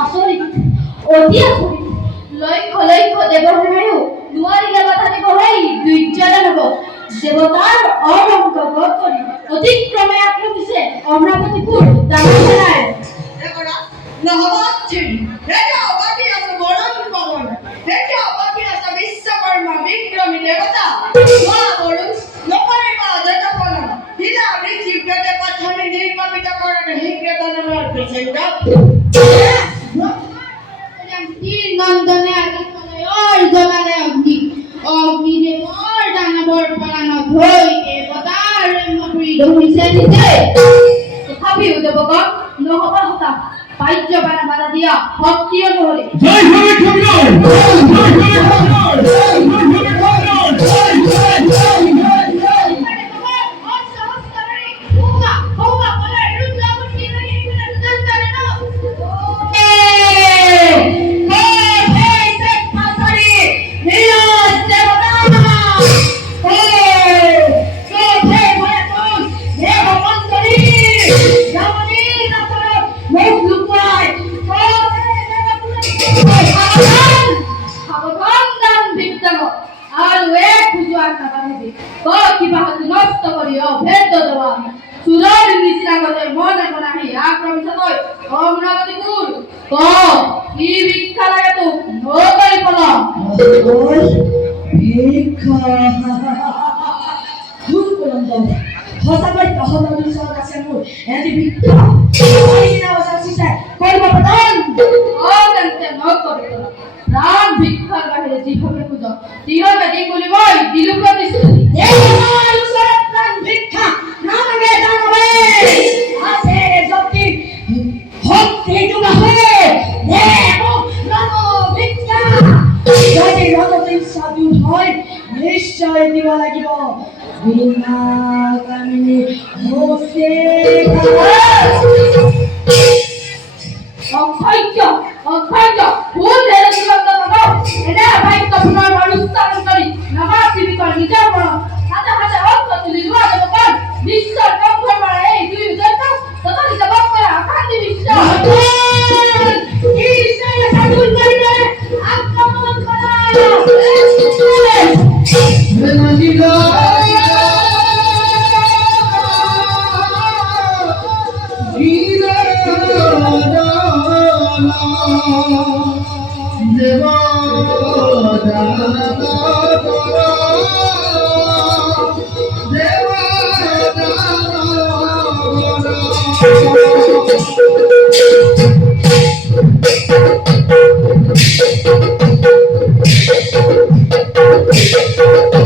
আচৰিত অতি আচৰিত লক্ষ্য লক্ষ্য দেৱসেনায়ো নোৱাৰিলে বাধা দিব সেই দুৰ্যদানৱ দেৱতাৰ অৰংগ বধ কৰি অতিক্ৰমে আক্ৰমিছে অমৰাৱতীপুৰ দানৱ সেনাই বিশ্বকর্মা বিক্রমী দেবতা বলুন লোকের যতক্ষণ হিলা বৃষ্টি পেটে পাথরে নির্বাপিত করেন হিগ্রদানবের পেছন্দ নন্দনে আদিত্যলয়ৰ জ্বলালে অগ্নি অগ্নি দেৱৰ দানৱৰ প্ৰাণত হৈ দেৱতাৰ ৰম্যপুৰী দহিছে নিজে তথাপিও দেৱগণ নহবা হতা পাৰ্যবানে বাধা দিয়া শক্তিও নহলে নষ্ট কৰি অভেদ্য দেৱা চুৰৰ নিচিনা গলে মনে মনাহি আক্ৰমিছকৈ অমৰাৱতীপুৰ ক কি ভিক্ষা লাগে তোক নকৰি পলাম ভিক্ষা সঁচাকৈ তহঁতৰ ওচৰত আছে মোৰ এটি ভিক্ষা কৰিব প্ৰদান তেন্তে নকৰি পলাম প্ৰাণ ভিক্ষাৰ বাহিৰে যিভাৱে খোজ যিভাৱে দি বুলিবই দিলো প্ৰতিশ্ৰুতি নিশ্চয় দিব লাগিব অক্ষয় অক্ষয় ভুল এনে বাক্য পুনৰ উচ্চাৰণ কৰি নমাজীৱিকৰ নিজৰ মৰম হাতে হাতে অংশ তুলি লোৱা দেৱগণ বিশ্বৰ কম্ভৰ মাৰা এই দুই উদন্ত তথাপিত বক কৰা অশান্তি বিশ্ব আক্ৰমণ কৰা Thank you.